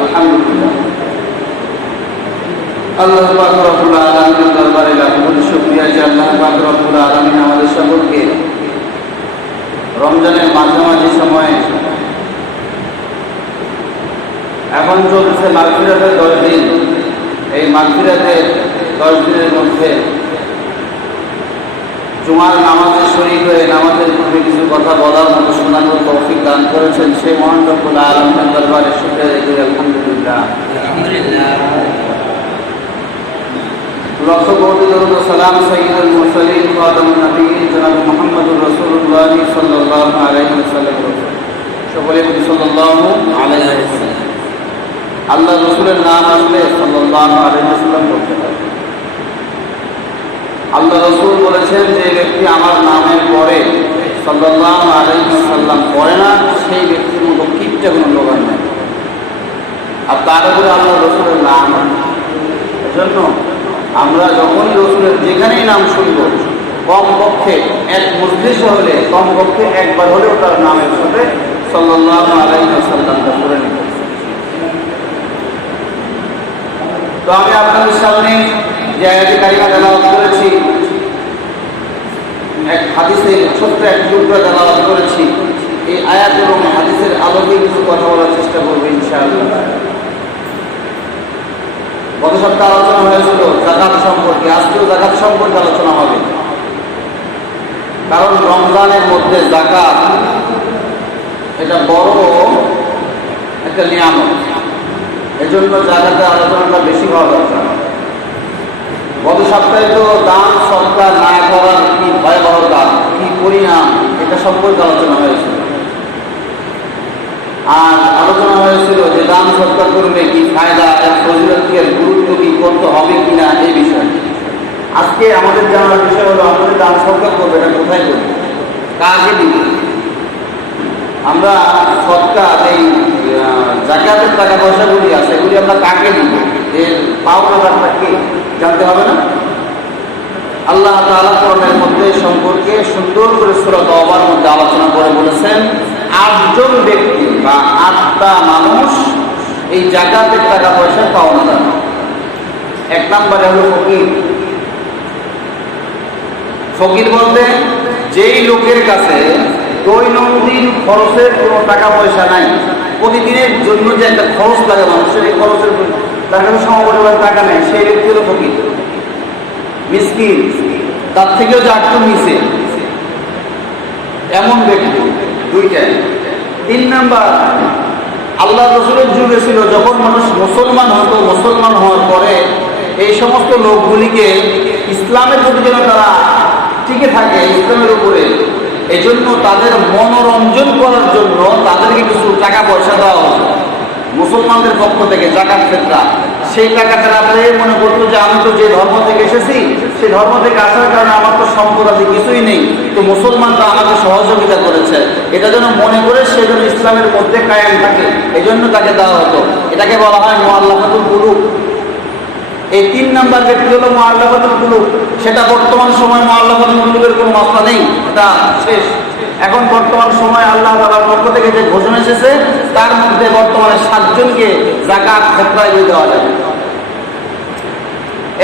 আলহামদুলিল্লাহ, আল্লাহ পাক রব্বুল আলামিনের দরবারে লাখ কোটি শুকরিয়া যে আল্লাহ পাক রব্বুল আলামিন আমাদের সকলকে রমজানের মাঝামাঝি সময়ে, এখন চলছে মাগফিরাতের 10 দিন, এই মাগফিরাতের 10 দিনের মধ্যে জুমার নামাজে শরীক হয়ে নামাজের পূর্বে কিছু কথা বলার মতো শোনার তৌফিক দান করেছেন। সেই মহান রব্বুল আলামিনের দরবারে শুকরিয়া জানাই, আলহামদুলিল্লাহ। লক্ষ কোটি দরুদ ও সালাম সাইয়্যিদুল মুরসালিন খাতামুন নবিয়্যিন জনাব মুহাম্মদুর রাসূলুল্লাহ সাল্লাল্লাহু আলাইহি ওয়াসাল্লাম। সকলে বলি সাল্লাল্লাহু আলাইহি ওয়াসাল্লাম। আল্লাহ রাসূলের নাম আসলে সাল্লাল্লাহু আলাইহি ওয়াসাল্লাম বলতে হয়। আল্লাহ রাসূল বলেছেন, যে ব্যক্তি আমার নামের পরে সাল্লাল্লাহু আলাইহি ওয়াসাল্লাম পড়ে না, সেই ব্যক্তির মতো কিচ্ছা কোনো লোক নেই। আর তার উপরে আল্লাহ রাসূলের নাম, এজন্য আমরা যখনই রসুলের যেখানেই নাম শুনব, কমপক্ষে এক মজলিসে হলে কমপক্ষে একবার হলেও তার নামের সাথে সাল্লাল্লাহু আলাইহি ওয়াসাল্লামটা পড়ে নিতে। তো আমি আপনাদের সামনে যে আয়াতে কারিমা তেলাওয়াত করেছি, এক হাদিসের ছোট্ট এক টুকরা তেলাওয়াত করেছি, এই আয়াত এবং হাদিসের আলোকে কিছু কথা বলার চেষ্টা করবো ইনশাআল্লাহ। গত সপ্তাহে আলোচনা হয়েছিল যাকাত সম্পর্কে, আজকেও যাকাত সম্পর্কে আলোচনা হবে। কারণ রমজানের মধ্যে যাকাত এটা বড় একটা নিয়ামত, এজন্য যাকাতের আলোচনাটা বেশি হওয়া দরকার। গত সপ্তাহে তো দান সদকা না করার কি ভয়াবহতা, কি পরিণাম, এটা সম্পর্কে আলোচনা হয়েছিল। আর আলোচনা হয়েছিল যে দান সৎকার করবে কি ফায়দা, এর ফজিলতের গুরুত্ব কি, করতে হবে কিনা, এই বিষয়ে। আজকে আমাদের জানার বিষয় হলো, আমাদের দান সৎকার করবে এটা কোথায় করবে, কাকে দিবে। আমরা সৎকার এই যাকাতের টাকা পয়সাগুলি আছে, এগুলি আমরা কাকে দিব, এর পাওনাদারটা কে জানতে হবে না? আল্লাহ তাআলা কোরআনের মধ্যে সম্পর্কে সুন্দর করে সূরা তাওবার মধ্যে আলোচনা করে বলেছেন, 8 জন ব্যক্তি বা 8টা মানুষ এই যাকাতের টাকা পয়সা পাওনাদার। 1 নম্বরে হলো ফকির। ফকির বলতে যেই লোকের কাছে দৈনন্দিন খরচের কোনো টাকা পয়সা নাই, প্রতিদিনের জন্য যে একটা খরচ লাগে মানুষের, এই খরচের তার কাছে সমপরিমাণ টাকা নেই, সেই ব্যক্তি হলো ফকির। মিসকিন, তার থেকেও যে একটু নিচে এমন ব্যক্তি, দুইটাই। 3 নাম্বার, আল্লাহ রাসূলের যুগে ছিল যখন মানুষ মুসলমান হতো, মুসলমান হওয়ার পরে এই সমস্ত লোকগুলিকে ইসলামের প্রতি যেন তারা টিকে থাকে, ইসলামের উপরে, এজন্য তাদের মনোরঞ্জন করার জন্য তাদেরকে কিছু টাকা পয়সা দেওয়া হতো মুসলমানদের পক্ষ থেকে, যাকাত ফিতরা। সেই টাকা তারা মনে করতো যে আমি তো যে ধর্ম থেকে এসেছি, সেই ধর্ম থেকে আসার কারণে আমার তো সম্পদ আছে কিছুই নেই, তো মুসলমানরা আমাকে সহযোগিতা করেছে, এটা যেন মনে করে সে যেন ইসলামের মধ্যে কায়েম থাকে, এই জন্য তাকে দেওয়া হতো। এটাকে বলা হয় মুআল্লাফাতুল কুলুব। এই 3 নাম্বার ব্যক্তি হলো মুআল্লাফাতুল কুলুব। সেটা বর্তমান সময় মুআল্লাফাতুল কুলুবের কোনো মাসলা নেই, এটা শেষ। এখন বর্তমান সময় আল্লাহ তাআলার পক্ষ থেকে যে ঘোষণা এসেছে, তার মধ্যে বর্তমানে 7 জনকে যাকাত ফিতরা দেওয়া যাবে।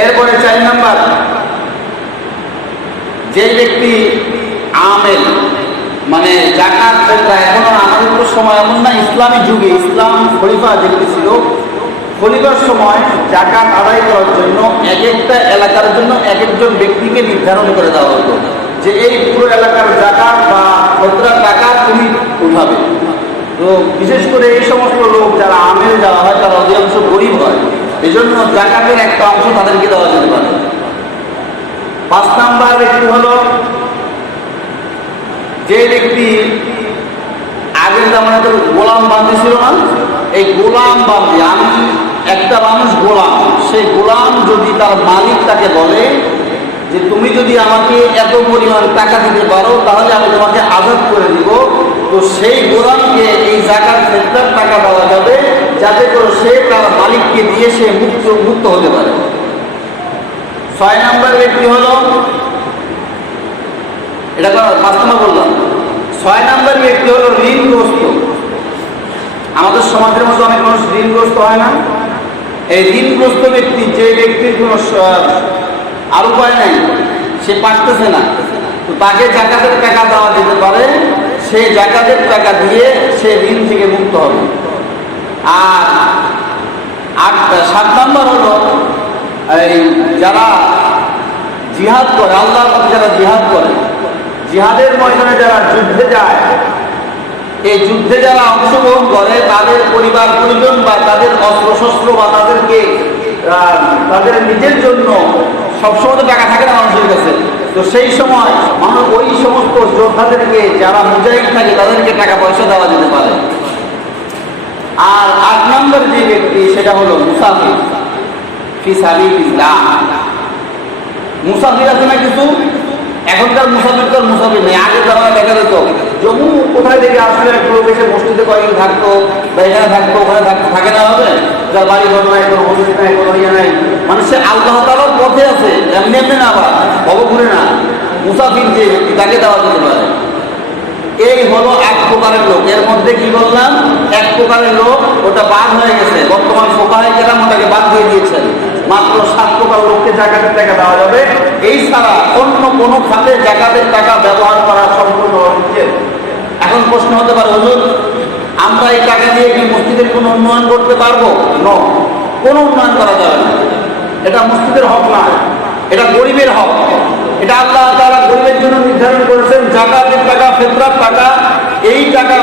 এরপরে 4 নাম্বার, যে ব্যক্তি আমেল, মানে যাকাত ফিতরা। এখন আমাদের তো সময় এমন না, ইসলামী যুগে ইসলাম খলিফা যেগুলি ছিল, খলিফার সময় যাকাত আদায় করার জন্য এক একটা এলাকার জন্য এক একজন ব্যক্তিকে নির্ধারণ করে দেওয়া হতো যে এই পুরো এলাকার যাকাত বা ফিতরার টাকা তুমি উঠাবে। তো বিশেষ করে এই সমস্ত লোক যারা আমেল যাওয়া হয়, তারা অধিকাংশ গরিব হয়, এই জন্য যাকাতের একটা অংশ তাদেরকে দেওয়া যেতে পারে। 5 নাম্বার ব্যক্তি হলো যে ব্যক্তি আগের জামানায় তো গোলাম বান্দি ছিল না, এই গোলাম বান্দি, আমি একটা মানুষ গোলাম, সেই গোলাম যদি তার মালিক তাকে বলে যে তুমি যদি আমাকে এত পরিমাণ টাকা দিতে পারো তাহলে আমি তোমাকে আজাদ করে দিব, তো সেই গোলামকে এই যাকাত ফিতরার টাকা দেওয়া যাবে, যাতে করে সে তার মালিককে দিয়ে সে মুক্ত হতে পারে। 6 নাম্বার ব্যক্তি হলো, এটা 5 নাম্বার বললাম, 6 নাম্বার ব্যক্তি হলো ঋণগ্রস্ত। আমাদের সমাজের মধ্যে অনেক মানুষ ঋণগ্রস্ত ঋণগ্রস্ত হয় না? এই ঋণগ্রস্ত ব্যক্তি, যে ব্যক্তির কোনো আর উপায় নাই, সে পারতেছে না, তো তাকে জাকাতের টাকা দেওয়া যেতে পারে। সে জাকাতের টাকা দিয়ে সে ঋণ থেকে মুক্ত হবে। আর 7 নম্বর হলো এই যারা জিহাদ করে, আল্লাহর পথে যারা জিহাদ করে, জিহাদের ময়দানে যারা যুদ্ধে যায়, এই যুদ্ধে যারা অংশগ্রহণ করে তাদের পরিবার পরিজন বা তাদের অস্ত্রশস্ত্র বা তাদের নিজের জন্য সবসময় তো টাকা থাকে না মানুষের কাছে। তো সেই সময় মানুষ ওই সমস্ত যোদ্ধাদেরকে, যারা মুজাহিদ থাকে, তাদেরকে টাকা পয়সা দেওয়া যেতে পারে। আর 8 নম্বর যে ব্যক্তি, সেটা হলো মুসাফির ফি সাবিলিল্লাহ। মুসাফির আছে না কিছু, এখনকার মুসাফির তো মুসাফির নেই। আগে যারা দেখা যেত জম্মু কোথায় থেকে আসলে এক লোক এসে মসজিদে কয়েকদিন থাকতো বা এখানে থাকতো ওখানে থাকতো, থাকে না হবে, যার বাড়ি ঘর নাই, কোনো মসজিদ নাই, কোনো ইয়ে নাই, মানুষের আল্লাহ তাআলার পথে আছে, এমনি এমনি না, আবার ভবঘুরে না। মুসাফির যে ব্যক্তি, তাকে দেওয়া যেতে পারে। এই হলো 1 প্রকারের লোক। এর মধ্যে কি বললাম, 1 প্রকারের লোক, ওটা বাদ হয়ে গেছে। বর্তমান ফুকাহায়ে কেরাম ওটাকে বাদ দিয়ে দিয়েছেন। মাত্র 7 প্রকার লোককে জাকাতের টাকা দেওয়া যাবে। এই ছাড়া অন্য কোনো খাতে জাকাতের টাকা ব্যবহার করা সম্পূর্ণ অনুচিত। এখন প্রশ্ন হতে পারে, হুজুর আমরা এই টাকা দিয়ে কি মসজিদের কোনো উন্নয়ন করতে পারবো? না, কোনো উন্নয়ন করা যাবে না। এটা মসজিদের হক না, এটা গরিবের হক। এটা আল্লাহ তাআলা গরিবের জন্য নির্ধারণ করেছেন। জাকাতের টাকা, ফিতরার টাকা, এই টাকা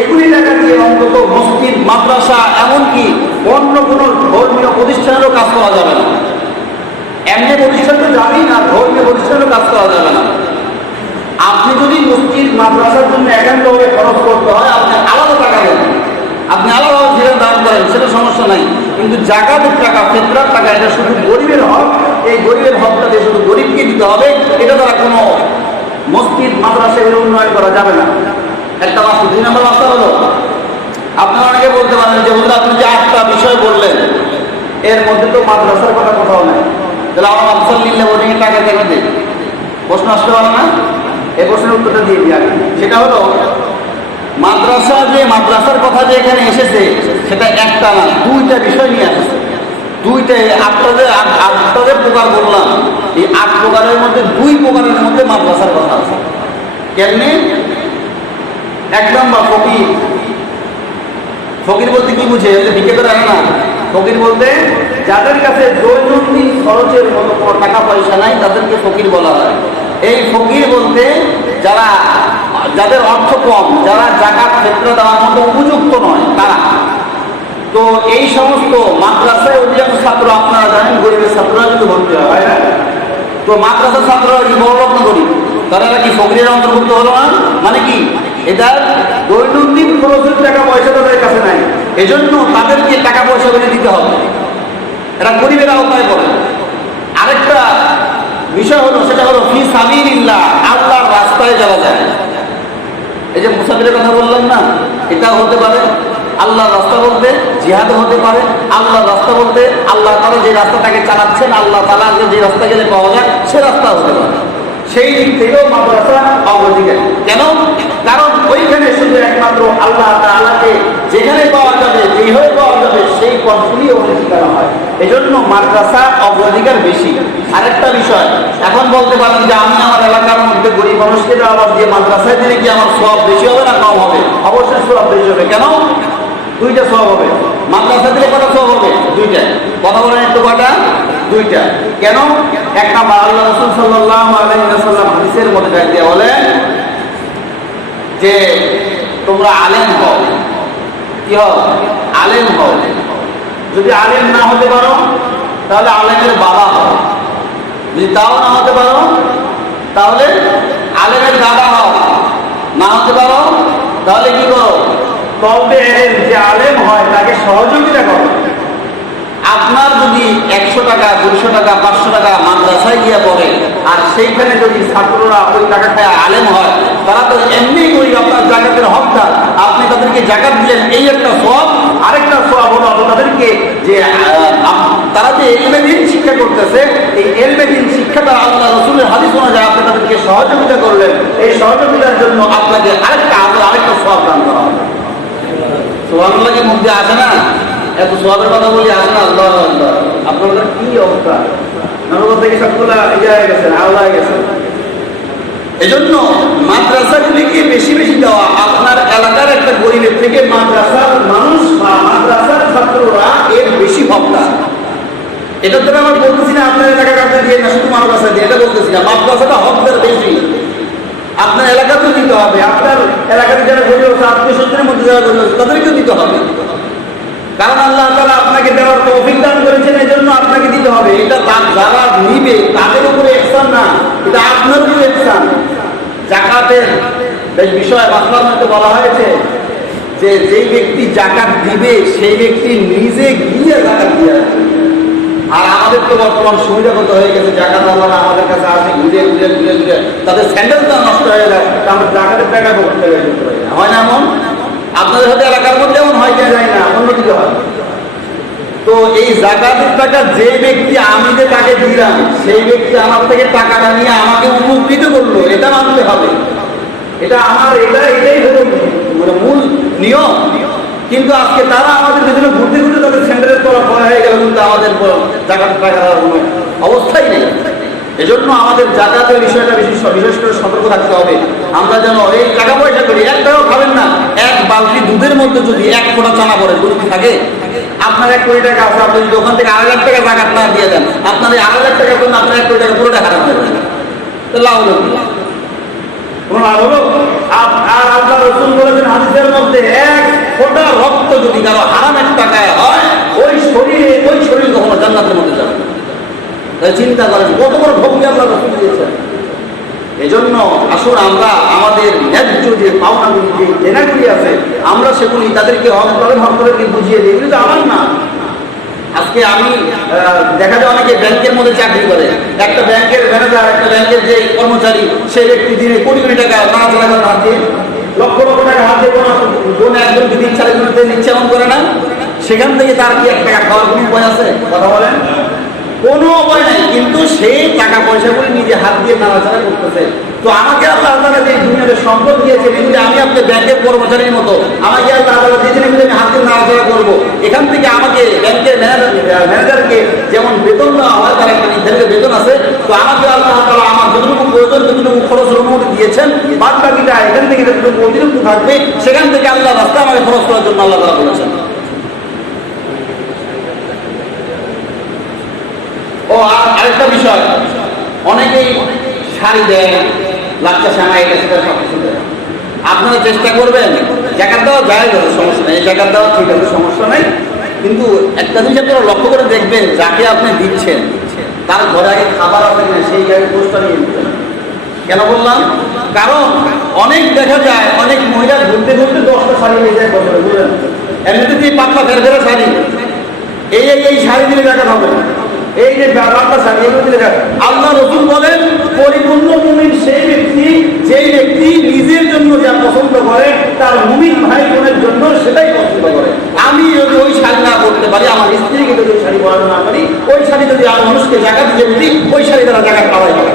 এগুলি টাকা দিয়ে অন্তত মসজিদ, মাদ্রাসা, এমনকি অন্য কোনো ধর্মীয় প্রতিষ্ঠানেরও কাজ করা যাবে না। এমনি প্রতিষ্ঠান তো যাবেই না, ধর্মীয় প্রতিষ্ঠানেরও কাজ করা যাবে না। আপনি যদি মসজিদ মাদ্রাসার জন্য একান্তভাবে খরচ করতে হয়, আপনি আলাদা টাকা দেন, আপনি আলাদাভাবে ফিরে দান করেন, সেটা সমস্যা নাই। কিন্তু জাকাতের টাকা, ফিতরার টাকা, এটা শুধু গরিবের হক। এই গরিবের হকটা দিয়ে শুধু গরিবকে দিতে হবে। এটা দ্বারা কোনো মসজিদ, মাদ্রাসা এর উন্নয়ন করা যাবে না। একটা বাস্তব। 2 নম্বর বাস্তব হলো, আপনারা অনেকে বলতে পারেন যে হুজুর আপনি যে 8টা বিষয় বললেন, এর মধ্যে তো মাদ্রাসার কথা কোথাও নাই, তাহলে আমরা মাদ্রাসা নিলে ওদিকে টাকা কেন দিই? প্রশ্ন আসতে পারে না? এই প্রশ্নের উত্তরটা দিয়ে দিই আগে। সেটা হলো, মাদ্রাসার কথা যে এখানে এসেছে, সেটা একটা না, 2টা বিষয় নিয়ে আসছে। 2টা, 8টাদের প্রকার বললাম, এই 8 প্রকারের মধ্যে 2 প্রকারের মধ্যে মাদ্রাসার কথা আছে। কেমনি? 1 নম্বর ফকির। ফকির বলতে কি বুঝে? ভিক্ষে করে আনে না। ফকির বলতে যাদের কাছে দৈনন্দিন খরচের মতো টাকা পয়সা নাই, তাদেরকে ফকির বলা হয়। এই ফকির বলতে যাদের অর্থ কম, যারা জাকাত ফিতরা দেওয়ার মতো উপযুক্ত নয়, তারা। তো এই সমস্ত মাদ্রাসায় অধিকাংশ ছাত্র, আপনারা জানেন, গরিবের ছাত্ররা কিন্তু ভর্তি হয় না। তো মাদ্রাসার ছাত্ররা কি বড়লোক না গরিব? তারা কি ফকিরের অন্তর্ভুক্ত হলো না? মানে কি, এটা দৈনন্দিন খরচের টাকা পয়সা তাদের কাছে নাই, এজন্য তাদেরকে টাকা পয়সা করে দিতে হবে। এরা গরিবের আওতায় পড়ে। আরেকটা বিষয় হলো, সেটা হলো ফি সাবিলিল্লাহ, আল্লাহর রাস্তায় যারা যায়। এই যে মুসাফিরের কথা বললাম না, এটাও হতে পারে। আল্লাহর রাস্তা বলতে জিহাদ হতে পারে। আল্লাহর রাস্তা বলতে আল্লাহ তাআলা যে রাস্তাটাকে চালাচ্ছেন, আল্লাহ তাআলা যে রাস্তা গেলে পাওয়া যায়, সে রাস্তা হতে পারে। সেই দিক থেকেও মাদ্রাসা অগ্রাধিকার। কেন? কারণ ওইখানে শুধু একমাত্র আল্লাহ তাআলাকে যেখানে পাওয়া যাবে, যেভাবে পাওয়া যাবে, সেই পথগুলি ওখানে শেখানো হয়। এজন্য মাদ্রাসা অগ্রাধিকার বেশি। আরেকটা বিষয়, এখন বলতে পারেন যে আমি আমার এলাকার মধ্যে গরিব মানুষকে আবার দিয়ে মাদ্রাসায় দিলে কি আমার সওয়াব বেশি হবে না কম হবে? অবশ্যই সওয়াব বেশি হবে। কেন? 2টা সওয়াব হবে। মাদ্রাসা দিলে কটা সওয়াব হবে? 2টা। কথা বলেন একটু, কটা? 2টা। কেন? 1 নম্বর, আল্লাহ রাসূল সাল্লাল্লাহু আলাইহি ওয়াসাল্লাম হাদিসের মধ্যে ডাক দিয়ে বলেন যে তোমরা আলেম হও। কি হও? আলেম হও। যদি আলেম না হতে পারো, তাহলে আলেমের বাবা হও। যদি তাও না হতে পারো, তাহলে আলেমের দাদা হও। না হতে পারো, তাহলে কি করো? তলবে যে আলেম হয় তাকে সহযোগিতা করো। আপনার যদি 100 টাকা, 200 টাকা, 500 টাকা মাদ্রাসায় গিয়ে পড়ে, আর সেইখানে যদি ছাত্ররা ওই টাকা খায় আলেম হয়, তারা তো এমনি করি আপনার জাকাতের হকদার। আপনি তাদেরকে জাকাত দিলেন, এই একটা সওয়াব। আরেকটা সওয়াব হলো তাদেরকে যে তারা যে ইলমে দ্বীন শিক্ষা করতেছে, এই ইলমে দ্বীন শিক্ষাটা আল্লাহ রাসূলের হাদিস অনুযায়ী আপনি তাদেরকে সহযোগিতা করলেন। এই সহযোগিতার জন্য আপনাকে আরেকটা সওয়াব দান করা হবে। সুবহানাল্লাহ, কি মধ্যে আসে না? এত সওয়াবের কথা বলি, আসেন আল্লাহ আল্লাহ, আপনাদের কি অবস্থা, নরক থেকে সবগুলা ইয়ে হয়ে গেছেন, আওলা হয়ে গেছেন। এজন্য মাদ্রাসাগুলিকে বেশি বেশি দেওয়া, আপনার এলাকার একটা গরিবের থেকে মাদ্রাসার মানুষ বা মাদ্রাসার ছাত্ররা এর বেশি হকদার। এটার দ্বারা আমার বলতেছি না আপনার এলাকার আপনি দিয়ে না, শুধু মাদ্রাসা দিয়ে, এটা বলতেছি না। মাদ্রাসাটা হকদার বেশি, আপনার এলাকাতেও দিতে হবে, আপনার এলাকাতে যারা গরিব আছে, আত্মীয় স্বজনের মধ্যে যারা গরিব আছে তাদেরকেও দিতে হবে। কারণ আল্লাহ তাআলা আপনাকে দেওয়ার তৌফিক দান করেছেন, এই জন্য আপনাকে দিতে হবে। এটা তার যারা নিবে তাদের উপরে ইহসান না, এটা আপনার উপরে ইহসান। যাকাতের বেশ বিষয় মাসলার মধ্যে বলা হয়েছে যে যেই ব্যক্তি যাকাত দিবে সেই ব্যক্তি নিজে গিয়ে যাকাত দিয়ে আসবে। আর আমাদের তো বর্তমান সুবিধাগত হয়ে গেছে, যাকাত আল্লাহরা আমাদের কাছে আসে ঘুরে ঘুরে ঘুরে ঘুরে, তাদের স্যান্ডেলটা নষ্ট হয়ে যায়, আমরা যাকাতের টাকা করতে হয় না এমন? আপনাদের হয়তো এলাকার মধ্যে এমন হয় কিনা যায় না, অন্যদিকে হয়। তো এই যাকাতের টাকা যে ব্যক্তি আমি যে তাকে দিলাম, সেই ব্যক্তি আমার থেকে টাকাটা নিয়ে আমাকে উপকৃত করলো, এটা মানতে হবে। এটা আমার এটাই হলো মানে মূল নিয়ম। কিন্তু আজকে তারা আমাদের পেছনে ঘুরতে ঘুরতে তাদের সেন্টারের তলা ভয় হয়ে গেল, কিন্তু আমাদের যাকাতের টাকা কোনো অবস্থাই নেই। এজন্য আমাদের যাকাতের বিষয়টা বিশেষ করে সতর্ক থাকতে হবে। আমরা যেন এই টাকা পয়সা করি, একটাও খাবেন না। এক বালতি দুধের মধ্যে যদি এক ফোঁটা চানা পড়ে, দুধ থাকে, আপনার 1 কোটি টাকা আছে, আপনি যদি ওখান থেকে 2,500,000 টাকা যাকাত না দিয়ে দেন, আপনার এই 2,500,000 টাকার জন্য আপনার 1 কোটি টাকা পুরোটা হারাম হয়ে যাবে। তো লাভ হলো কোনো লাভ হলো? আর আল্লাহ রাসূল বলেছেন হাদিসের মধ্যে, 1 ফোঁটা রক্ত যদি কারো হারামের টাকায় হয়, ওই শরীর কখনো জান্নাতের মধ্যে যাবে না। চিন্তা করেন কত বড় ভক্তি আল্লাহ রাসূল দিয়েছেন। এজন্য আসুন আমরা আমাদের ন্যায্য যে পাওনাগুলি, যে দেনাগুলি আছে, আমরা সেগুলি তাদেরকে হকদারকে বুঝিয়ে দিই। এগুলি তো আমার না। আজকে আমি দেখা যায় অনেকে ব্যাংকের মধ্যে চাকরি করে, একটা ব্যাংকের ম্যানেজার, একটা ব্যাংকের যে কর্মচারী, সেই ব্যক্তি দিনে কোটি কোটি টাকা নাড়াচাড়া করে হাত দিয়ে, লক্ষ লক্ষ টাকা হাত দিয়ে কোনো একজন যদি ইচ্ছা নিচ্ছে এমন করে না, সেখান থেকে তার কি 1 টাকা খাওয়ার কোনো উপায় আছে? কথা বলেন, কোনো উপায় নাই। কিন্তু সেই টাকা পয়সাগুলি নিজে হাত দিয়ে নাড়াচাড়া করতেছে। তো আমাকে আল্লাহ তাআলা যে দুনিয়াতে সম্পদ দিয়েছেন, এগুলি আমি আপনার ব্যাংকের কর্মচারীর মতো, আমাকে আল্লাহ তাআলা দিয়েছেন, এগুলি আমি হাত দিয়ে নাড়াচাড়া করবো। এখান থেকে আমাকে ব্যাংকের ম্যানেজারকে যেমন বেতন দেওয়া হয়, তার একটা নির্ধারিত বেতন আছে। তো আমাকে আল্লাহ তাআলা আমার যতটুকু প্রয়োজন, যতটুকু খরচের অনুমতি দিয়েছেন, বাদ বাকিটা এখান থেকে যতটুকু অতিরিক্ত থাকবে, সেখান থেকে আল্লাহ রাস্তায় আমাকে খরচ করার জন্য আল্লাহ তাআলা বলেছেন। ও আরেকটা বিষয়, অনেকেই শাড়ি দেয়, লাচ্চা সেমাই, এটা সেটা সব কিছু দেয়। আপনারা চেষ্টা করবেন, জাকাত দেওয়া যায়, সমস্যা নেই, জাকাত দেওয়া ঠিক আছে, সমস্যা নেই। কিন্তু একটা জিনিস আপনারা লক্ষ্য করে দেখবেন, যাকে আপনি দিচ্ছেন তার ঘরে আগে খাবার আছে কিনা, সেই আগে পোস্টটা নিয়ে নিতেন। কেন বললাম? কারণ অনেক দেখা যায় অনেক মহিলা ঘুরতে ঘুরতে 10টা শাড়ি নিয়ে যায় বছরে, বুঝলেন? এমনিতে দিয়ে পাতলা ফেরফেরা শাড়ি, এই শাড়ি দিলে জাকাত হবে না। এই যে বার্তা শাড়ি, এগুলো দিলে জাকাত। আল্লাহ রাসূল বলেন, পরিপূর্ণ মুমিন সেই ব্যক্তি যেই ব্যক্তি নিজের জন্য যা পছন্দ করে, তার মুমিন ভাই বোনের জন্য সেটাই পছন্দ করে। আমি যদি ওই শাড়ি না পরতে পারি, আমার স্ত্রীকে যদি ওই শাড়ি পরাতে না পারি, ওই শাড়ি যদি আর মানুষকে জাকাত দিয়ে দিই, ওই শাড়ি দ্বারা জাকাত পাওয়াই হবে।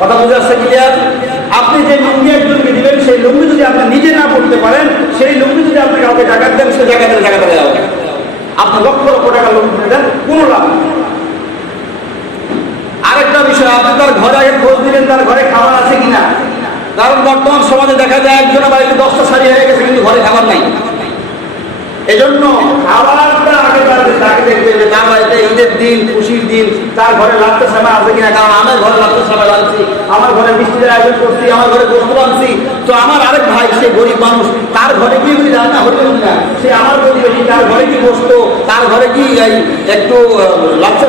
কথা বুঝে আসছে ক্লিয়ার? আপনি যে লুঙ্গি একজনকে দিবেন, সেই লুঙ্গি যদি আপনি নিজে না পড়তে পারেন, সেই লুঙ্গি যদি আপনি কাউকে জাকাত দেন, সে জাকাতের জাকাত দেওয়া হবে। আপনি লক্ষ লক্ষ টাকা লুঙ্গি দেন, কোনো লাভ নেই। আরেকটা বিষয়, আপনি তার ঘরে আগে খোঁজ দিলেন তার ঘরে খাবার আছে কিনা। কারণ বর্তমান সমাজে দেখা যায় একজনের বাড়িতে 10টা শাড়ি হয়ে গেছে, কিন্তু ঘরে খাবার নাই। এজন্য খাবারটা আগে তাকে দেখতে হবে, তার বাড়িতে ঈদের দিন, খুশির দিন, তার ঘরে লাচ্চা সেমাই আছে কিনা। কারণ আমার ঘরে লাচ্চা সেমাই আনছি, আমার ঘরে মিষ্টির আয়োজন করছি, আমার ঘরে গোস্ত আনছি। তো আমার আরেক ভাই, সে গরিব মানুষ, তার ঘরে কি এগুলি রান্না হতে না, সে আমার প্রতিবেশী, তার ঘরে কি গোস্ত, তার ঘরে কি একটু লাচ্চা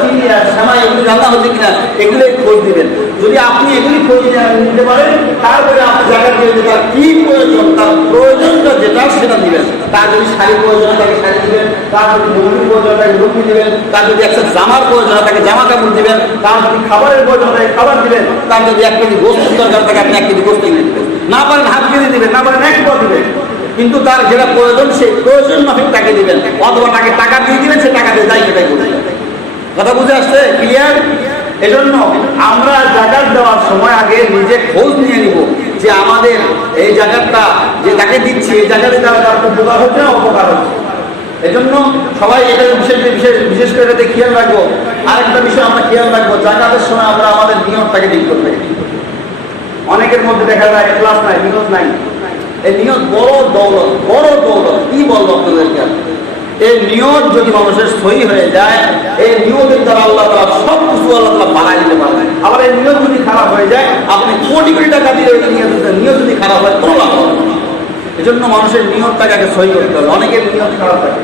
চিনি সেমাই এগুলি রান্না হচ্ছে কিনা, এগুলো খোঁজ দিবেন। যদি আপনি এগুলি খোঁজ নিতে পারেন, তারপরে আপনি জায়গা দিয়ে তার কি প্রয়োজন, তার প্রয়োজনটা যেটা সেটা দিবেন। তার যদি শাড়ি প্রয়োজন হয় তাকে শাড়ি দিবেন, তার যদি লুঙ্গির প্রয়োজন হয় তাকে লুঙ্গি দিবেন, তার যদি একটা জামার প্রয়োজন হয় তাকে জামা কাপড় দিবেন, তার যদি খাবারের প্রয়োজন হয় খাবার দিবেন, তার যদি 1 কেজি গোস্তের দরকার থাকে আপনি 1 কেজি গোস্ত কিনে দিবেন, না পারেন হাফ কেজি দিবেন, না পারেন 1 পোয়া দিবেন। কিন্তু তার যেটা প্রয়োজন সেই প্রয়োজন মাফিক তাকে দিবেন, অথবা তাকে টাকা দিয়ে দিবেন, সে টাকা দিয়ে যাই সেটাই করবেন। কথা বুঝে আসছে ক্লিয়ার? এজন্য আমরা জাকাত দেওয়ার সময় আগে নিজে খোঁজ নিয়ে নিব যে আমাদের এই জাকাতটা যে তাকে দিচ্ছি, এই জাকাতে তার উপকার হচ্ছে না অপকার হচ্ছে। এজন্য সবাই এটা বিশেষ করে এটাতে খেয়াল রাখবো। আরেকটা বিষয় আমরা খেয়াল রাখবো, জাকাতের সময় আমরা আমাদের নিয়তটাকে ঠিক করতে। অনেকের মধ্যে দেখা যায় ক্লাস নাই, নিয়ত নাই। এই নিয়ত বড় দৌলত, বড় দৌলত। কি বলবো আপনাদেরকে, এই নিয়ত যদি মানুষের সহি হয়ে যায়, এই নিয়তের দ্বারা আল্লাহ তাআলা সব কিছু আল্লাহ তাআলা বাড়াই দিতে পারবেন। আবার এই নিয়ত যদি খারাপ হয়ে যায়, আপনি কোটি কোটি টাকা দিয়ে এই নিয়ত যদি খারাপ হয়, কোনো লাভ হবে না। এজন্য মানুষের নিয়তটাকে আগে সহি করতে হবে। অনেকের নিয়ত খারাপ থাকে,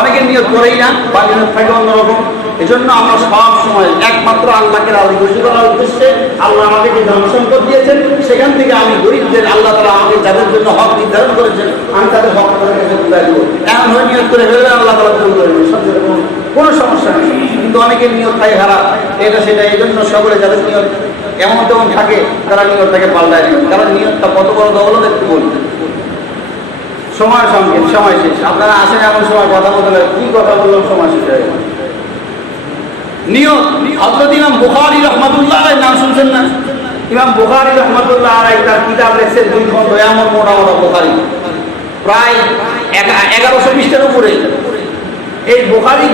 অনেকের নিয়ত করেই না, বা নিয়ত থাকে অন্যরকম। এজন্য আমরা সব সময় একমাত্র আল্লাহকে রাজি খুশি করার উদ্দেশ্যে, আল্লাহ আমাকে যে ধন সম্পদ দিয়েছেন সেখান থেকে আমি গরিবদের, আল্লাহ তাআলা আমাকে যাদের জন্য হক নির্ধারণ করেছেন, আমি তাদের হক তাদের কাছে বুঝাই দেবো। এমন হয়ে নিয়ত করে ফেললে আল্লাহ তাআলা কবুল করে নেবেন, সবচেয়ে কোনো সমস্যা নেই। কিন্তু অনেকের নিয়ত থাকে খারাপ, এটা সেটা। এই জন্য সকলে যাদের নিয়ত এমন তেমন থাকে, তারা নিয়তটাকে পাল্টায় নেবেন। কারণ নিয়তটা কত বড় দৌলত একটু বলবেন। সময় সংকেত, সময় শেষ। আপনারা আসেন এমন সময় কথা বলতে, কি কথা বললাম, সময় শেষ হয়ে গেল। নিয়ত, হযরত ইমাম বুখারী রাহমাতুল্লাহ আলাইহির নাম শুনছেন না? ইমাম বুখারী রাহমাতুল্লাহ আলাইহি তার কিতাব লিখছেন 2 খন্ড, এমন মোটা মোটা বুখারী, প্রায় 1100 পৃষ্ঠার উপরে। এই বুখারী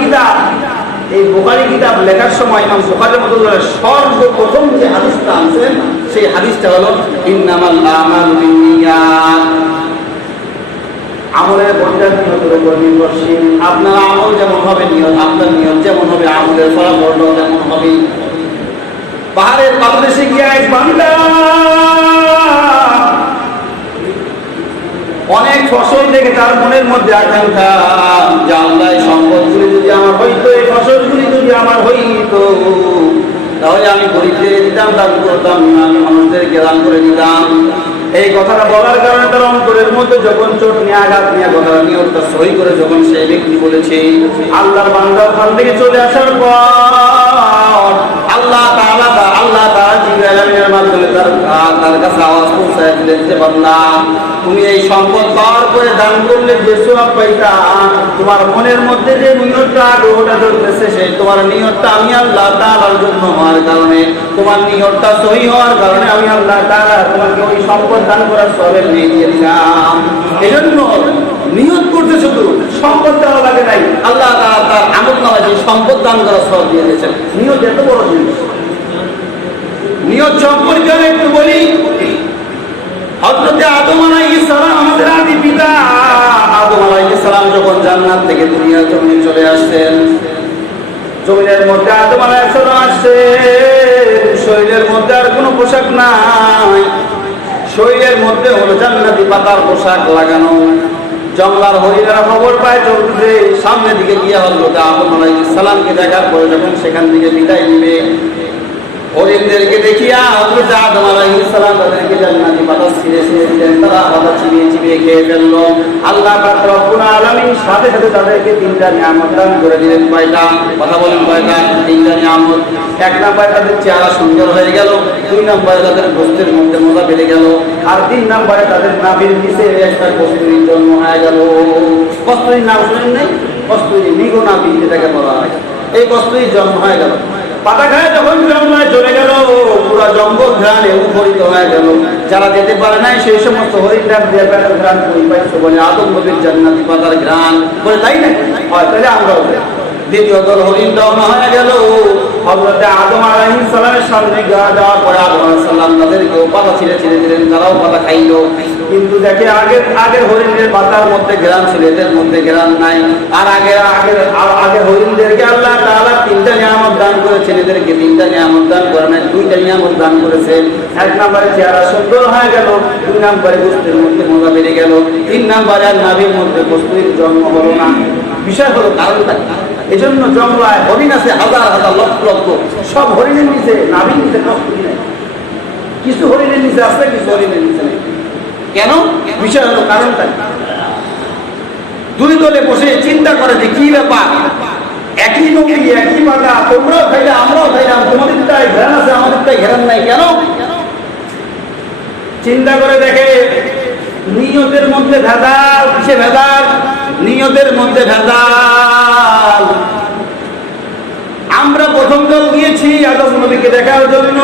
কিতাব লেখার সময় ইমাম বুখারী রাহমাতুল্লাহ সর্বপ্রথম যে হাদিসটা আনছেন, সেই হাদিসটা হলো ইন্নামাল আমালু বিন্নিয়াত। আমলের বন্ধার নিয়তের উপর নির্ভরশীল। আপনার আমল যেমন হবে নিয়ত, আপনার নিয়ত যেমন হবে আমলের ফলাফল যেমন হবে। পাহাড়ের পাদদেশে গিয়ে এক বান্দা অনেক ফসল দেখে তার মনের মধ্যে আকাঙ্ক্ষা, যে আল্লাহ সম্পদগুলি যদি আমার হইতো, এই ফসলগুলি যদি আমার হইতো, তাহলে আমি গরিবদের দিতাম, দান করতাম, আমি মানুষদেরকে দান করে দিতাম। এই কথাটা বলার কারণে তার অন্তরের মধ্যে যখন চোট নিয়ে আঘাত নিয়ে কথাটা নিয়তটা সহি করে যখন সেই ব্যক্তি বলেছে, আল্লাহর বান্দা ওখান থেকে চলে আসার পর আল্লাহ তাআলা জিবরাইল আমিনের মাধ্যমে তার কাছে আওয়াজ পৌঁছায় দিলেন যে, বান্দা, তুমি এই সম্পদ পাওয়ার পরে দান করলে যে সওয়াব পাইতা, তোমার মনের মধ্যে যে নিয়তটা আগ্রহটা ধরতেছে, সেই তোমার নিয়তটা আমি আল্লাহ তাআলার জন্য হওয়ার কারণে, তোমার নিয়তটা সহি হওয়ার কারণে আমি আল্লাহ তাআলা তোমাকে ওই সম্পদ দান করার সওয়াবের নিয়ে দিয়ে দিলাম। এজন্য নিয়ত করতে শুধু সম্পদ দেওয়া লাগে নাই, আল্লাহ তাআলা তার আমলনামায় যে সম্পদ দান করার সওয়াব দিয়ে দিয়েছেন। নিয়ত এত বড় জিনিস। নিয়ত সম্পর্কে আমি একটু বলি। হযরত আদম আলাইহিস সালাম, আমাদের আদি পিতা আদম আলাইহিস সালাম যখন জান্নাত থেকে দুনিয়ার জমিনে চলে আসছেন, জমিনের মধ্যে আদম আলাইহিস সালাম আসছেন, শরীরের মধ্যে আর কোনো পোশাক নাই, শরীরের মধ্যে হলো জান্নাতি পাতার পোশাক লাগানো। জঙ্গলার হরিণেরা খবর পায় চলছে, সামনের দিকে গিয়ে হযরত আদম আলাইহিস সালামকে দেখার পরে যখন সেখান থেকে বিদায় নিবে, হরিণদেরকে দেখিয়া হযরত আদম আলাইহিস সালাম তাদেরকে জান্নাতি পাতা ছিঁড়ে দিলেন। তারা পাতা চিবিয়ে খেয়ে ফেলল। আল্লাহ পাক রব্বুল আলামিন সাথে সাথে তাদেরকে 3টা নিয়ামত দান করে দিলেন। কয়টা? কথা বলেন, কয়টা? 3টা নিয়ামত। 1 নম্বরে তাদের চেহারা সুন্দর হয়ে গেল, 2 নম্বরে তাদের গোশতের মধ্যে মজা বেড়ে গেল, আর 3 নম্বরে তাদের নাভির নিচে একটা কস্তুরীর জন্ম হয়ে গেল। কস্তুরীর নাম শুনেন নাই? কস্তুরী, মৃগ নাভি যেটাকে বলা হয়, এই কস্তুরীর জন্ম হয়ে গেল। পাতা খায় যখন জঙ্গলে চলে গেল, পুরো জঙ্গল ঘ্রাণে মুখরিত হয়ে গেল। যারা যেতে পারে নাই সেই সমস্ত হরিণরা দিয়ে পেটের ঘ্রাণ পরিপাইছে বলে আদম নবীর জান্নাতি পাতার ঘ্রাণ বলে, তাই না? হয়, তাহলে আমরাও যাই। দ্বিতীয় দল হরিণ রওনা হয়ে গেল। হযরত আদম আলাইহিস সালামের সামনে যাওয়ার পরে আদম আলাইহিস সালাম তাদেরকেও পাতা ছিঁড়ে দিলেন, তারাও পাতা খাইল। কিন্তু দেখে আগের হরিণের পাতার মধ্যে ঘ্রাণ ছিল, এদের মধ্যে ঘ্রাণ নাই। আর আগের হরিণদেরকে আল্লাহ তাআলা 3টা নিয়ামত দান করেছেন, এদেরকে 3টা নিয়ামত দান করে নাই, 2টা নিয়ামত দান করেছেন। 1 নম্বরে চেহারা সুন্দর হয়ে গেল, 2 নম্বরে গোশতের মধ্যে মজা বেড়ে গেল, 3 নম্বরে আর নাভির মধ্যে কস্তুরীর জন্ম হলো না। বিষয় হলো কারণটা। এজন্য জঙ্গলায় হরিণ আছে হাজার হাজার লক্ষ লক্ষ, সব হরিণের নিচে নাভির নিচে কস্তুরী নেই। কিছু হরিণের নিচে আছে, কিছু হরিণের নিচে নেই। কেন? বিষয় হলো কারণটা। 2 দলে বসে চিন্তা করে যে কি ব্যাপার, একই নবী, একই পাতা, তোমরাও খাইলে আমরাও খাইলাম, তোমাদেরটাই ঘেরান আছে, আমাদেরটাই ঘেরান নাই কেন? চিন্তা করে দেখে নিয়তের মধ্যে ভেজাল। কিসে ভেজাল? নিয়তের মধ্যে ভেজাল। আমরা প্রথম দল গিয়েছি আদম নবীকে দেখার জন্য,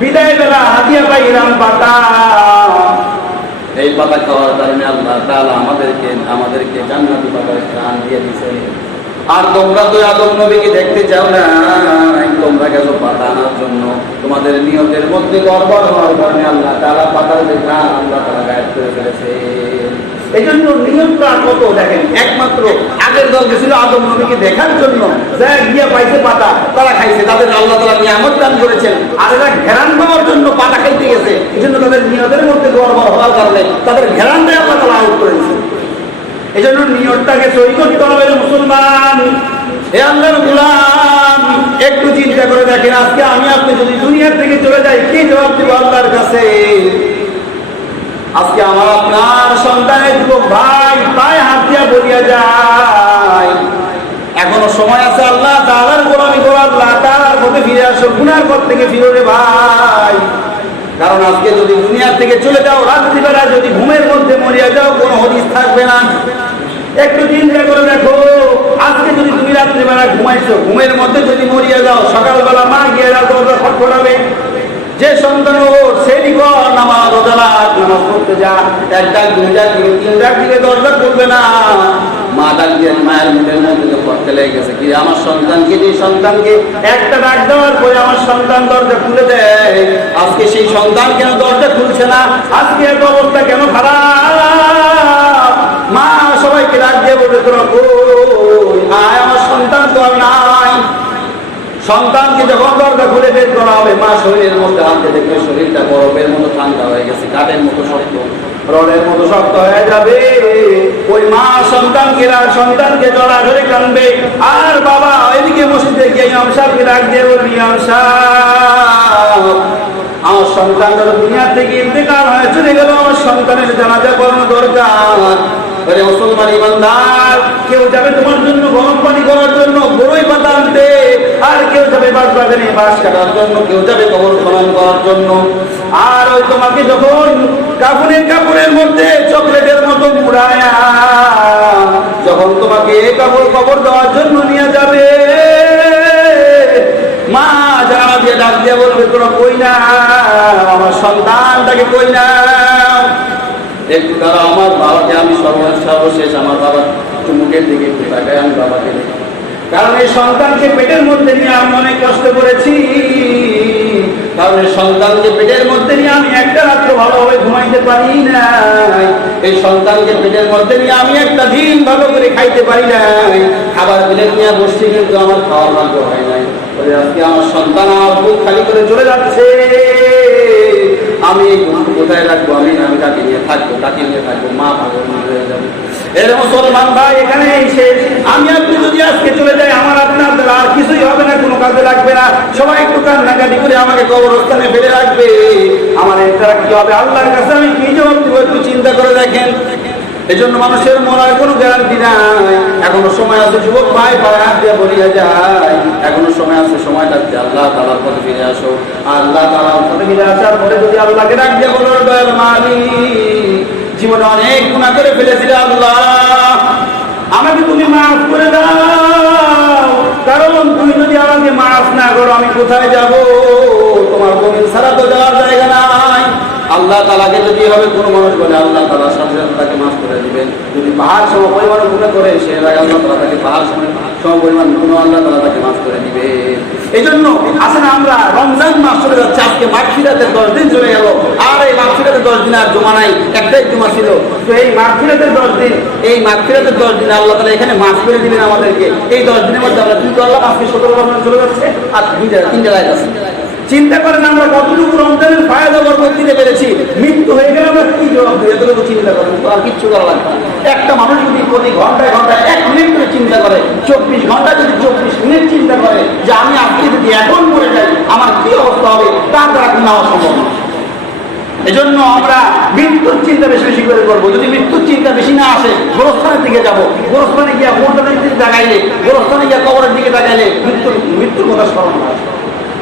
বিদায় বেলা হাতিয়া পাইলাম পাতা। এই পাতা খাওয়ার কারণে আল্লাহ তাআলা আমাদেরকে জান্নাতি পাতার ঘ্রাণ দিয়ে দিয়েছেন। আর তোমরা তো আদম নবীকে দেখতে চাও না, তোমরা গেছো পাতা আনার জন্য। তোমাদের নিয়তের মধ্যে গড়বড় হওয়ার কারণে আল্লাহ তাআলা পাতার যে ঘ্রাণ আল্লাহ তাআলা গায়েব করে ফেলেছে। এই জন্য নিয়তটা কত দেখেন, একমাত্র আগের দল গেছিল আদম নবীকে দেখার জন্য, যা গিয়ে পাইছে পাতা, তারা খাইছে, তাদের আল্লাহ তাআলা নিয়ামত দান করেছেন। আর এরা ঘেরান পাওয়ার জন্য পাতা খাইতে গেছে, এই জন্য তাদের নিয়তের মধ্যে গড়বড় হওয়ার কারণে তাদের ঘেরানটাই আল্লাহ তাআলা আউট করে দিয়েছে। এই জন্য নিয়তটাকে সহি করতে হবে মুসলমান। হে আল্লাহর গোলাম, একটু চিন্তা করে দেখেন, আজকে আমি আপনি যদি দুনিয়া থেকে চলে যাই, কি জবাব দিব আল্লাহর কাছে? আজকে আমার আপনার সন্তানের যুবক ভাই পায়ে হাত দিয়া বলিয়া যায়, এখনো সময় আছে, আল্লাহ তাআলার গোলামি করো, আল্লাহ তাআলার পথে ফিরে আসো, গুনার পথ থেকে ফিরো রে ভাই। কারণ আজকে যদি দুনিয়া থেকে চলে যাও, রাত্রিবেলা যদি ঘুমের মধ্যে মরিয়া যাও, কোনো হদিস থাকবে না। একটু চিন্তা করে দেখো, আজকে যদি তুমি রাত্রিবেলা ঘুমাইছো, ঘুমের মধ্যে যদি মরিয়া যাও, সকালবেলা মা গিয়ে দরজা খটখটাবে, যে সন্তান সেই কর নামাজ রোজা রাখ, নামাজ পড়তে যা, এক ডাক দুই ডাক দিলে তিন ডাক দিলে দরজা করবে না। মা ডাক দিয়ে মায়ের মুখের মধ্যে পড়তে লেগে গেছে, কি আমার সন্তানকে, যে সন্তানকে একটা ডাক দেওয়ার পরে আমার সন্তান দরজা খুলে দেয়, আজকে সেই সন্তান কেন দরজা খুলছে না? আজকে এত অবস্থা কেন খারাপ? মা সবাইকে ডাক দিয়ে বলবে, তোরা কই আয়, আমার সন্তান তো আর নাই। সন্তানকে যখন দরজা খুলে বের করা হবে, মা শরীরের মধ্যে হাতে দেখবে শরীরটা বরফের মতো ঠান্ডা হয়ে গেছে, কাঠের মতো শক্ত, রডের মতো শক্ত হয়ে যাবে। ওই মা সন্তানকে জড়া ধরে কাঁদবে, আর বাবা এদিকে মসজিদে গিয়ে ইমাম সাহেবকে ডাক দিয়ে বলবি, ইমাম সাহেব আমার সন্তানটা দুনিয়া থেকে ইন্তেকাল হয়ে চলে গেল, আমার সন্তানের জানাজা করানো দরকার। মুসলমান ইমানদার, কেউ যাবে তোমার জন্য গরম পানি করার জন্য বড়ই পাতা আনতে, আর কেউ যাবে বাঁশ বাগানে বাঁশ কাটার জন্য, কেউ যাবে কবর খনন করার জন্য। আর ওই তোমাকে যখন কাপড়ের মধ্যে চকলেটের মতো মুড়ায়া যখন তোমাকে কবর দেওয়ার জন্য নিয়ে যাবে, মা জানা দিয়ে ডাক দিয়ে বলবে, তোরা কই না আমার সন্তানটাকে, কই না? একটু তারা আমার বাবাকে, আমি সর্বশেষ আমার বাবার একটু মুখের দিকে একটু তাকাই, আমি বাবাকে দেখি। কারণ এই সন্তানকে পেটের মধ্যে নিয়ে আমি অনেক কষ্ট করেছি, কারণ এই সন্তানকে পেটের মধ্যে নিয়ে আমি একটা রাত্র ভালোভাবে ঘুমাইতে পারি নাই, এই সন্তানকে পেটের মধ্যে নিয়ে আমি একটা দিন ভালো করে খাইতে পারি নাই, খাবার প্লেট নিয়ে বসছি কিন্তু আমার খাওয়ার ভাগ্য হয় নাই। আজকে আমার সন্তান আমার বুক খালি করে চলে যাচ্ছে, আমি কোথায় রাখবো? আমি কাকে নিয়ে থাকবো, মা পাগল হয়ে যাবে। এর মুসলমান ভাই, এখানে শেষ। আমি আপনি যদি আজকে চলে যাই, আমার আপনার আর কিছুই হবে না, কোনো কাজে লাগবে না, সবাই একটু কান্নাকাটি করে আমাকে কবরস্থানে ফেলে রাখবে। আমার এটা কি হবে? আল্লাহর কাছে আমি কি জবাব দিব? একটু চিন্তা করে দেখেন। এই জন্য মানুষের মরার কোনো গ্যারান্টি নাই। এখনো সময় আছে যুবক ভাই, পায়ে হাত দিয়ে বলিয়া যায়, এখনো সময় আছে, সময়টা আল্লাহ তাআলার পথে ফিরে আসো। আল্লাহ তাআলার পথে ফিরে আসার পরে যদি আল্লাহকে ডাক দিয়ে বলো, দয়াল মালিক, জীবনে অনেক গুনাহ করে ফেলেছিলে, আল্লাহ আমাকে তুমি মাফ করে দাও, কারণ তুমি যদি আমাকে মাফ না করো আমি কোথায় যাব? তোমার জমিন ছাড়া তো যাওয়ার জায়গা নাই। আল্লাহ তাআলাকে যদি হবে কোনো মানুষ বলে, আল্লাহ তাআলা সাথে তাকে মাফ করে দিবেন। যদি পাহাড় সম পরিমাণ গুনাহ করে, সে আল্লাহ তাআলা তাকে পাহাড় সম পরিমাণ গুনাহ আল্লাহ তাআলা তাকে মাফ করে দিবে। এই জন্য আসেন, আমরা রমজান মাস চলে যাচ্ছে, আজকে মাগফিরাতের 10 দিন চলে গেল, আর এই মাগফিরাতের 10 দিন আর জমা নাই, একটাই জমা ছিল। তো এই মাগফিরাতের 10 দিন, এই মাগফিরাতের 10 দিন আল্লাহ তাআলা এখানে মাফ করে দিবেন আমাদেরকে। এই 10 দিনের মধ্যে আমরা কি করলাম? আজকে 17 রমজান চলে যাচ্ছে, আর 3 জায়গায় আছে। চিন্তা করেন আমরা কতটুকু রমজানের ফায়দা বরকত দিতে পেরেছি। মৃত্যু হয়ে গেলে আমরা কি জবাব দেবো? এতটুকু চিন্তা করেন, তো আর কিচ্ছু করা লাগবে না। একটা মানুষ যদি প্রতি ঘন্টায় 1 মিনিট করে চিন্তা করে, 24 ঘন্টা যদি 24 মিনিট চিন্তা করে যে আমি আজকে যদি এখন মরে যাই আমার কি অবস্থা হবে, তার দ্বারা কিন্তু নেওয়া সম্ভব না। এজন্য আমরা মৃত্যুর চিন্তা বেশি বেশি করে করবো। যদি মৃত্যুর চিন্তা বেশি না আসে, গোরস্থানের দিকে যাবো, গোরস্থানে গিয়ে মোটানের দিকে তাকাইলে, গোরস্থানে গিয়ে কবরের দিকে তাকাইলে মৃত্যুর কথা স্মরণ হয়।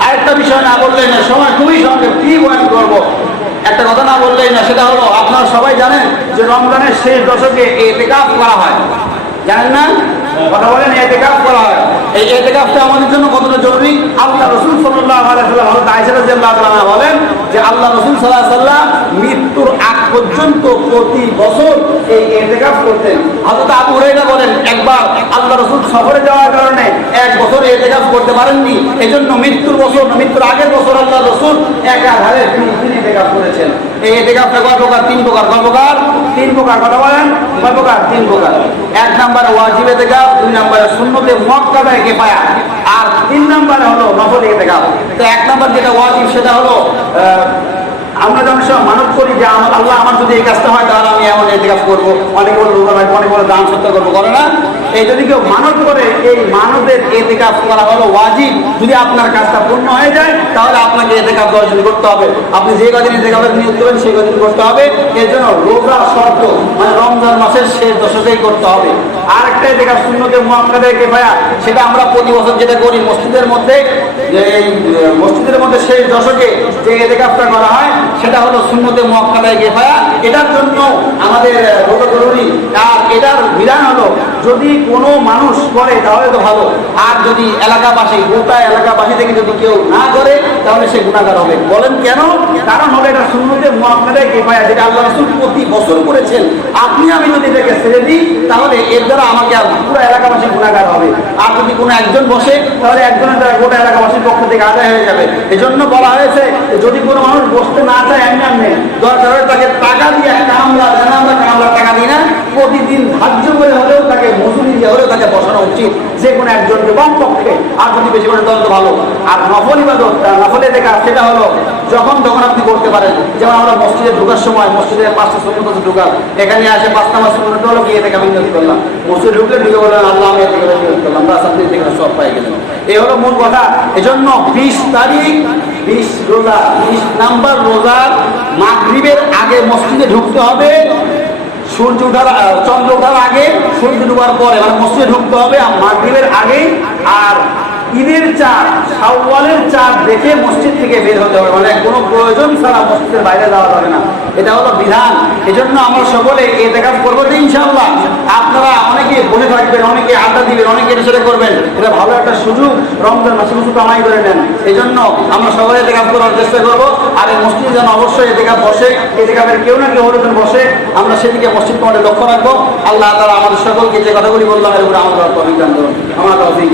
আরেকটা বিষয় না বললেই না, সময় খুবই সঙ্গে কি বয়ান করবো, একটা কথা না বললেই না, সেটা হলো আপনারা সবাই জানেন যে রমজানের শেষ দশকে ইতিকাফ করা হয়, জানেন না? কথা বলেন, ইতিকাফ করা হয়। এই এতেকাফটা আমাদের জন্য কতটা জরুরি। আল্লাহ রাসূল সাল্লাল্লাহু আলাইহি ওয়াসাল্লাম হযরত আয়েশা রাদিয়াল্লাহু তাআলা বলেন যে আল্লাহ রাসূল সাল্লাল্লাহু আলাইহি ওয়াসাল্লাম মৃত্যুর আগ পর্যন্ত প্রতি বছর এই এতেকাফ করতেন। হযরত আবু হুরায়রা বলেন একবার আল্লাহ রাসূল সফরে যাওয়ার কারণে এক বছর এতেকাফ করতে পারেননি, এজন্য মৃত্যুর আগের বছর আল্লাহ রাসূল একাধারে 3 দিন এতেকাফ করেছেন। এই এতেকাফটা কয় প্রকার? 3 প্রকার। কয় প্রকার? 3 প্রকার। কথা বলেন কয় প্রকার? 3 প্রকার। 1 নম্বরে ওয়াজিব এতেকাফ, 2 নম্বরে সুন্নতে মুআক্কাদায়ে কিফায়া, আর 3 নম্বরে হলো নফল এতেকাফ। তো 1 নম্বর যেটা ওয়াজিব সেটা হলো আমরা যখন সব মানত করি যে আল্লাহ আমার যদি এই কাজটা হয় তাহলে আমি এমন এতেকাফ করবো, অনেক বড় রোজা রাখবো, অনেক বড় দান সত্য করবো, করে না? এই যদি কেউ মানত করে এই মানতের এতেকাফ করা হলো ওয়াজিব। যদি আপনার কাজটা পূর্ণ হয়ে যায় তাহলে আপনাকে এতেকাফ 10 দিন করতে হবে। আপনি যে কদিন এতেকাফের নিয়োগ করবেন সেই কদিন করতে হবে। এর জন্য রোজা শর্ত, মানে রমজান মাসের শেষ দশকেই করতে হবে। আর একটা এতেকাফ সুন্নতে মুআক্কাদায়ে কিফায়া, সেটা আমরা প্রতি বছর যেটা করি মসজিদের মধ্যে, যে মসজিদের মধ্যে শেষ দশকে যে এতেকাফটা করা হয় সেটা হলো সুন্নতে মুআক্কাদায়ে কিফায়া। এটার জন্য আমাদের রোজা জরুরি। আর এটার বিধান হলো যদি কোনো মানুষ করে তাহলে তো ভালো, আর যদি এলাকাবাসী, গোটা এলাকাবাসী থেকে যদি কেউ না করে তাহলে সে গুনাহগার হবে। বলেন কেন? কারণ হলো এটা সুন্নতে মুআক্কাদায়ে কিফায়া, যেটা আল্লাহ রাসূল প্রতি বছর করেছেন। আপনি আমি যদি এটাকে ছেড়ে দিই তাহলে এর দ্বারা আমাকে আর পুরো এলাকাবাসী গুনাহগার হবে। আর যদি কোনো একজন বসে তাহলে একজনের দ্বারা গোটা এলাকাবাসীর পক্ষ থেকে আদায় হয়ে যাবে। এজন্য বলা হয়েছে যদি কোনো মানুষ বসতে না চায় এমনি দরকার হয় তাকে টাকা দিয়ে কামলা, যেন আমরা কামলা টাকা দিই না, প্রতিদিন ধার্য করে হলেও তাকে মজুরি দিয়ে হলেও তাকে বসানো উচিত, যে কোনো একজনকে কম পক্ষে। আর যদি বেশি করে তাহলে তো ভালো। আর নফল ইবাদত, নফলে দেখা সেটা হলো যখন তখন আপনি করতে পারেন। যেমন আমরা মসজিদে ঢোকার সময় মসজিদের 5টা সুন্নত আছে ঢোকার, এখানে আসে 5 নাম্বার সুন্নত হলো গিয়ে থেকে আমি নিয়োগ করলাম। মসজিদে ঢুকলে ঢুকে বললেন আল্লাহ আমি এদিকে নিয়োগ করলাম, বাস আপনি এদিকে সব পাই গেলেন। এই হলো মূল কথা। এজন্য 20 তারিখ 20 রোজা, 20 নাম্বার রোজার মাগরিবের আগে মসজিদে ঢুকতে হবে। সূর্য ওঠার, চন্দ্র ওঠার আগে, সূর্য ডুবার পরে, মানে মসজিদে ঢুকতে হবে মাগরিবের আগে। আর ঈদের চাঁদ, শাওয়ালের চাঁদ দেখে মসজিদ থেকে বের হতে হবে, মানে কোনো প্রয়োজন ছাড়া মসজিদের বাইরে যাওয়া যাবে না। এটা হলো বিধান। এজন্য আমরা সকলে এতেকাফ করবো তো ইনশাআল্লাহ। আপনারা অনেকে বসে থাকবেন, অনেকে আড্ডা দিবেন, অনেকে এটা সেটা করবেন। এটা ভালো একটা সুযোগ, রমজান মাসে কিছু কামাই করে নেন। এই জন্য আমরা সকলে এতেকাফ করার চেষ্টা করবো। আর এই মসজিদে যেন অবশ্যই এতেকাফ বসে, এতেকাফের কেউ না কেউ হলে যেন বসে, আমরা সেদিকে মসজিদ কমিটি লক্ষ্য রাখবো। আল্লাহ তাআলা আমাদের সকলকে যে কথাগুলি বললাম এর উপরে আমাদের তৌফিক দান করুন। আমার তৌফিক